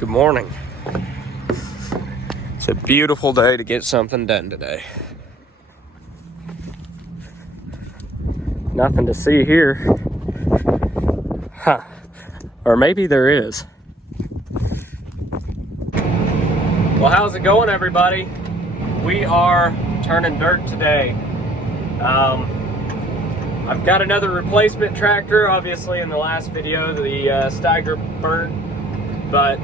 Good morning. It's a beautiful day to get something done today. Nothing to see here. Huh. Or maybe there is. Well, how's it going, everybody? We are turning dirt today. I've got another replacement tractor. Obviously, in the last video, the Steiger burnt. But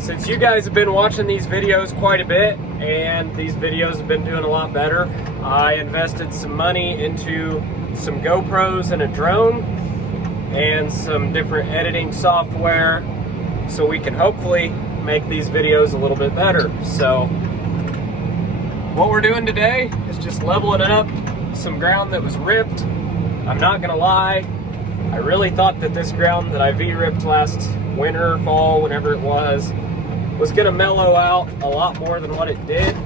since you guys have been watching these videos quite a bit, and these videos have been doing a lot better, I invested some money into some GoPros and a drone and some different editing software so we can hopefully make these videos a little bit better. So what we're doing today is just leveling up some ground that was ripped. I'm not gonna lie, I really thought that this ground that I V-ripped last winter, fall, whenever it was gonna mellow out a lot more than what it did.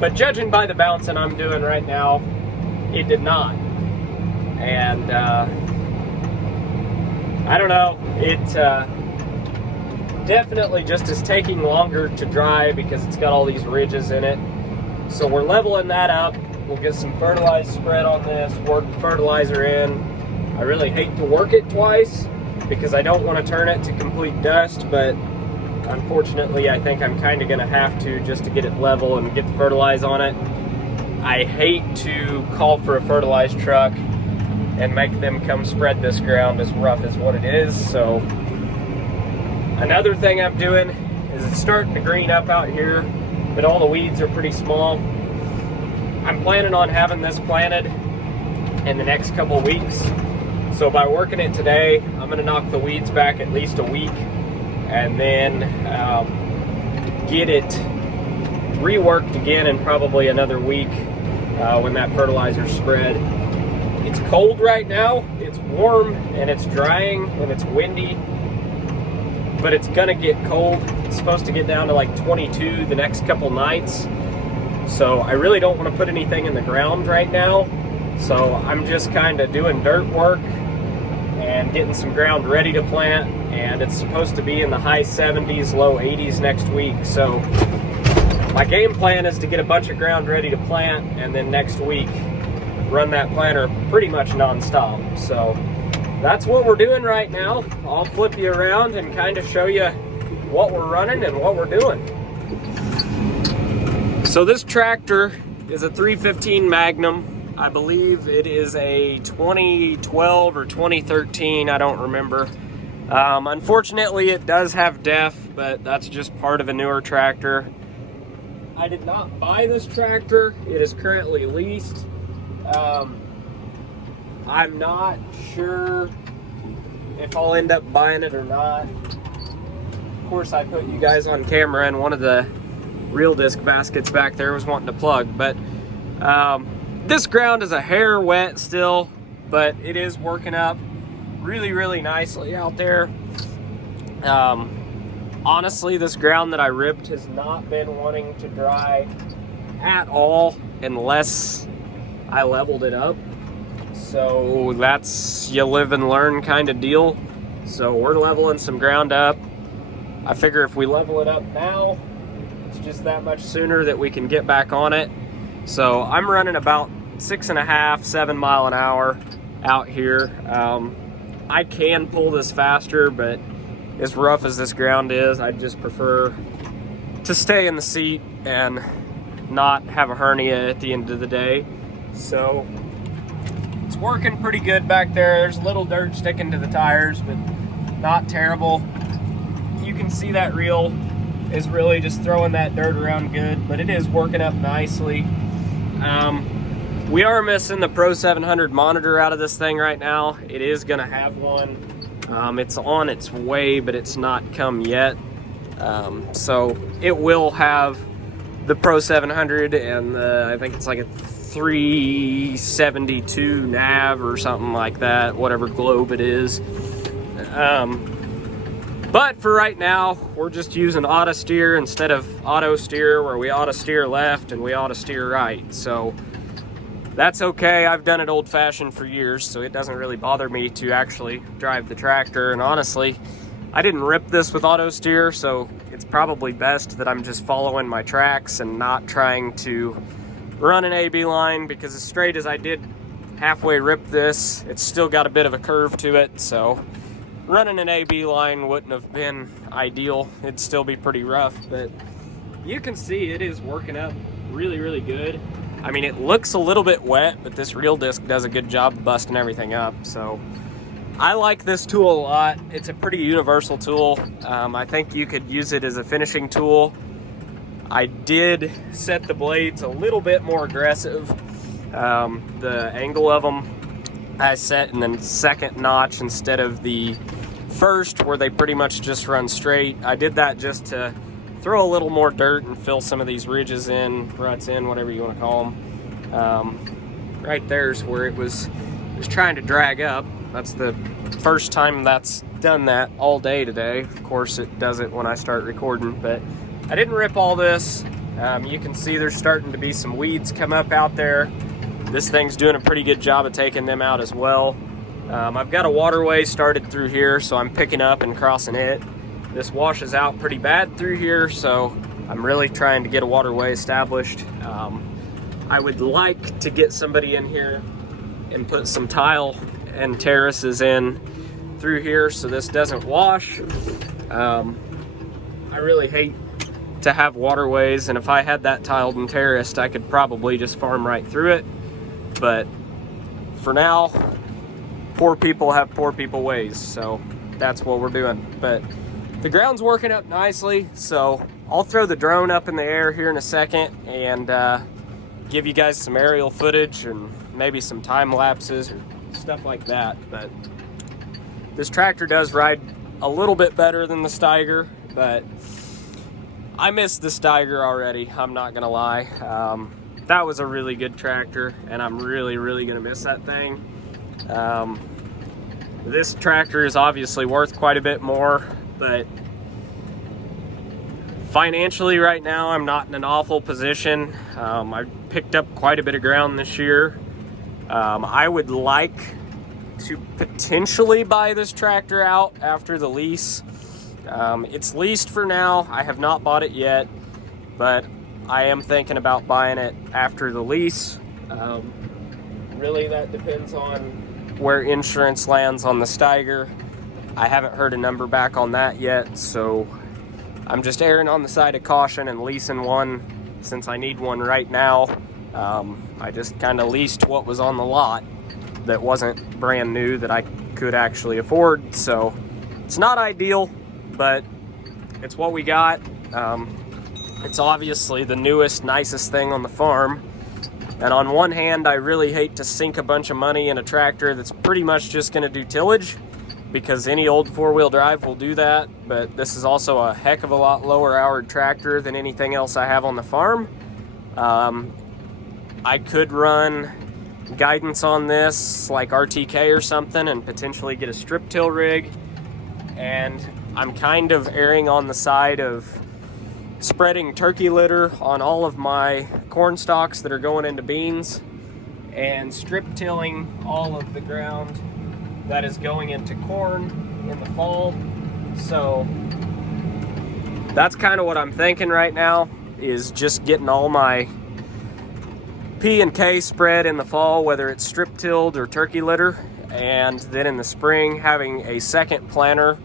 But judging by the bouncing I'm doing right now, it did not. And I don't know, it definitely just is taking longer to dry because it's got all these ridges in it. So we're leveling that up. We'll get some fertilizer spread on this, work the fertilizer in. I really hate to work it twice because I don't want to turn it to complete dust, but unfortunately I think I'm kind of going to have to just to get it level and get the fertilizer on it. I hate to call for a fertilized truck and make them come spread this ground as rough as what it is. So another thing I'm doing is it's starting to green up out here, but all the weeds are pretty small. I'm planning on having this planted in the next couple of weeks. So by working it today, I'm gonna knock the weeds back at least a week and then get it reworked again in probably another week when that fertilizer's spread. It's cold right now, it's warm and it's drying and it's windy, but it's gonna get cold. It's supposed to get down to like 22 the next couple nights. So I really don't want to put anything in the ground right now. So I'm just kind of doing dirt work and getting some ground ready to plant. And it's supposed to be in the high 70s, low 80s next week. So my game plan is to get a bunch of ground ready to plant and then next week run that planter pretty much non-stop. So that's what we're doing right now. I'll flip you around and kind of show you what we're running and what we're doing. So this tractor is a 315 Magnum. I believe it is a 2012 or 2013, I don't remember. Unfortunately, it does have DEF, but that's just part of a newer tractor. I did not buy this tractor. It is currently leased. I'm not sure if I'll end up buying it or not. Of course, I put you guys on camera and one of the real disc baskets back there was wanting to plug, but this ground is a hair wet still, but it is working up really nicely out there. Honestly, this ground that I ripped has not been wanting to dry at all unless I leveled it up. So that's you live and learn kind of deal. So we're leveling some ground up. I figure if we level it up now, it's just that much sooner that we can get back on it. So I'm running about 6.5, 7 mile an hour out here. I can pull this faster, but as rough as this ground is, I'd just prefer to stay in the seat and not have a hernia at the end of the day. So it's working pretty good back there. There's a little dirt sticking to the tires, but not terrible. You can see that reel is really just throwing that dirt around good, but it is working up nicely. We are missing the Pro 700 monitor out of this thing right now. It is gonna have one. It's on its way, but it's not come yet. So it will have the Pro 700 and I think it's like a 372 nav or something like that, whatever globe it is. But for right now, we're just using auto steer instead of auto steer, where we auto steer left and we auto steer right. So That's okay. I've done it old-fashioned for years, so it doesn't really bother me to actually drive the tractor. And honestly, I didn't rip this with auto steer, so it's probably best that I'm just following my tracks and not trying to run an AB line, because as straight as I did halfway rip this, it's still got a bit of a curve to it, so running an AB line wouldn't have been ideal. It'd still be pretty rough, but you can see it is working up really, really good. I mean, it looks a little bit wet, but this reel disc does a good job of busting everything up. So I like this tool a lot. It's a pretty universal tool. I think you could use it as a finishing tool. I did set the blades a little bit more aggressive. The angle of them I set in the second notch instead of the first, where they pretty much just run straight. I did that just to throw a little more dirt and fill some of these ridges in, ruts in, whatever you want to call them. Right there's where it was trying to drag up. That's the first time that's done that all day today. Of course, it does it when I start recording, but I didn't rip all this. You can see there's starting to be some weeds come up out there. This thing's doing a pretty good job of taking them out as well. I've got a waterway started through here, so I'm picking up and crossing it. This washes out pretty bad through here, so I'm really trying to get a waterway established. I would like to get somebody in here and put some tile and terraces in through here so this doesn't wash. I really hate to have waterways, and if I had that tiled and terraced, I could probably just farm right through it. But for now, poor people have poor people ways, so that's what we're doing. But the ground's working up nicely, so I'll throw the drone up in the air here in a second and give you guys some aerial footage and maybe some time lapses or stuff like that. But this tractor does ride a little bit better than the Steiger, but I miss the Steiger already, I'm not gonna lie. That was a really good tractor, and I'm really, really gonna miss that thing. This tractor is obviously worth quite a bit more, but financially right now I'm not in an awful position. I picked up quite a bit of ground this year. I would like to potentially buy this tractor out after the lease. It's leased for now. I have not bought it yet, but I am thinking about buying it after the lease. Really, that depends on where insurance lands on the Steiger. I haven't heard a number back on that yet, so I'm just erring on the side of caution and leasing one since I need one right now. I just kind of leased what was on the lot that wasn't brand new that I could actually afford, so it's not ideal, but it's what we got. It's obviously the newest, nicest thing on the farm. And on one hand, I really hate to sink a bunch of money in a tractor that's pretty much just gonna do tillage, because any old four-wheel drive will do that, but this is also a heck of a lot lower hour tractor than anything else I have on the farm. I could run guidance on this, like RTK or something, and potentially get a strip till rig. And I'm kind of erring on the side of spreading turkey litter on all of my corn stalks that are going into beans and strip tilling all of the ground that is going into corn in the fall. So that's kind of what I'm thinking right now, is just getting all my P and K spread in the fall, whether it's strip tilled or turkey litter, and then in the spring having a second planter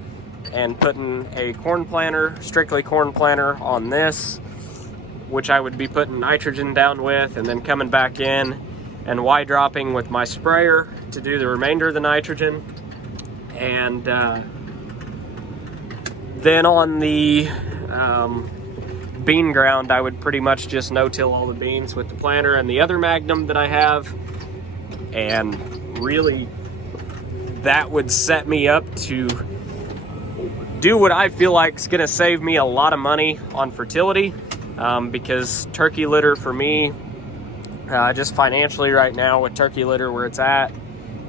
and putting a corn planter, strictly corn planter on this, which I would be putting nitrogen down with, and then coming back in and Y dropping with my sprayer to do the remainder of the nitrogen. And then on the bean ground, I would pretty much just no-till all the beans with the planter and the other Magnum that I have. And really, that would set me up to do what I feel like is gonna save me a lot of money on fertility, because turkey litter for me, just financially right now with turkey litter where it's at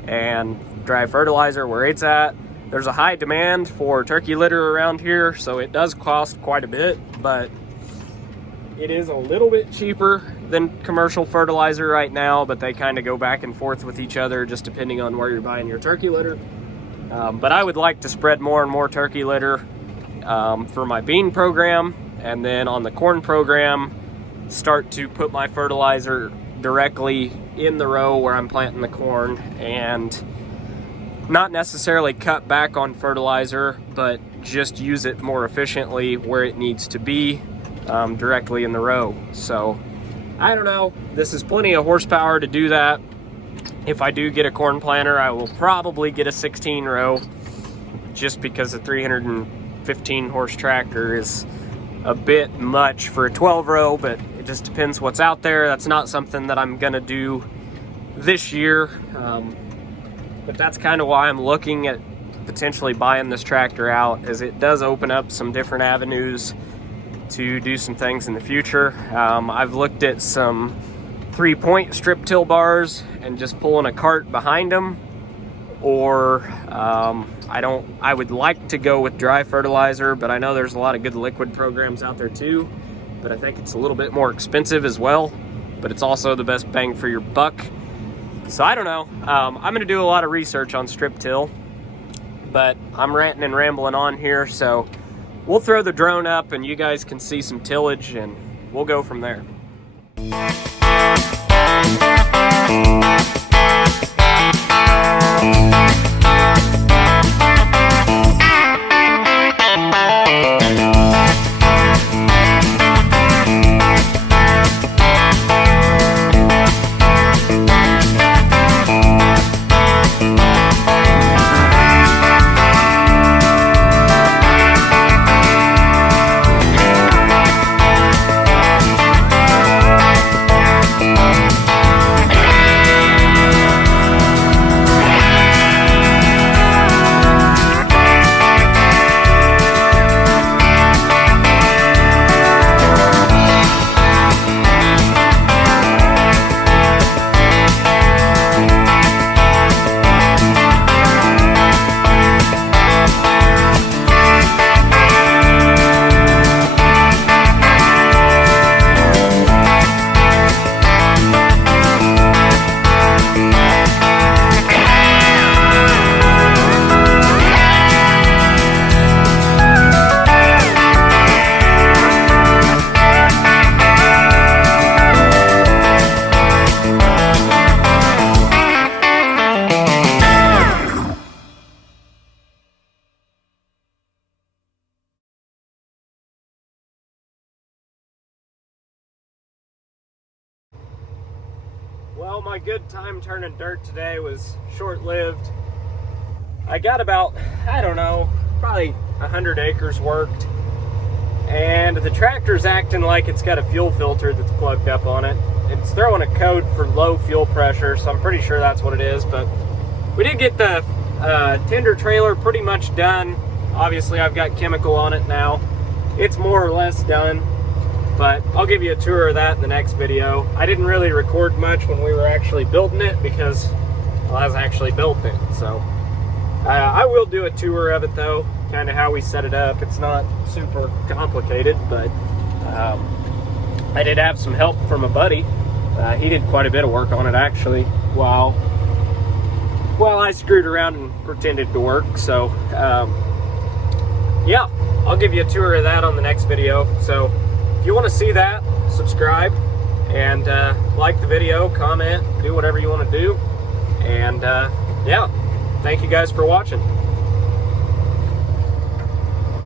and dry fertilizer where it's at, there's a high demand for turkey litter around here, so it does cost quite a bit. But It is a little bit cheaper than commercial fertilizer right now, but they kind of go back and forth with each other just depending on where you're buying your turkey litter. But I would like to spread more and more turkey litter for my bean program, and then on the corn program, start to put my fertilizer directly in the row where I'm planting the corn, and not necessarily cut back on fertilizer, but just use it more efficiently where it needs to be, directly in the row. So I don't know, this is plenty of horsepower to do that. If I do get a corn planter, I will probably get a 16 row, just because a 315 horse tractor is a bit much for a 12 row, but it just depends what's out there. That's not something that I'm gonna do this year, but that's kind of why I'm looking at potentially buying this tractor out, as it does open up some different avenues to do some things in the future. I've looked at some 3-point strip till bars and just pulling a cart behind them, or I would like to go with dry fertilizer, but I know there's a lot of good liquid programs out there too, but I think it's a little bit more expensive as well, but it's also the best bang for your buck. So I don't know. I'm gonna do a lot of research on strip till, but I'm ranting and rambling on here, so we'll throw the drone up and you guys can see some tillage and we'll go from there. Well, my good time turning dirt today was short-lived. I got about, I don't know, probably 100 acres worked, and the tractor's acting like it's got a fuel filter that's plugged up on it. It's throwing a code for low fuel pressure, so I'm pretty sure that's what it is. But we did get the tender trailer pretty much done. Obviously I've got chemical on it now. It's more or less done, but I'll give you a tour of that in the next video. I didn't really record much when we were actually building it because, well, I was actually built it. So I will do a tour of it though, kind of how we set it up. It's not super complicated, but I did have some help from a buddy. He did quite a bit of work on it actually while I screwed around and pretended to work. So yeah, I'll give you a tour of that on the next video. So if you want to see that, subscribe and like the video, comment, do whatever you want to do. And yeah, thank you guys for watching.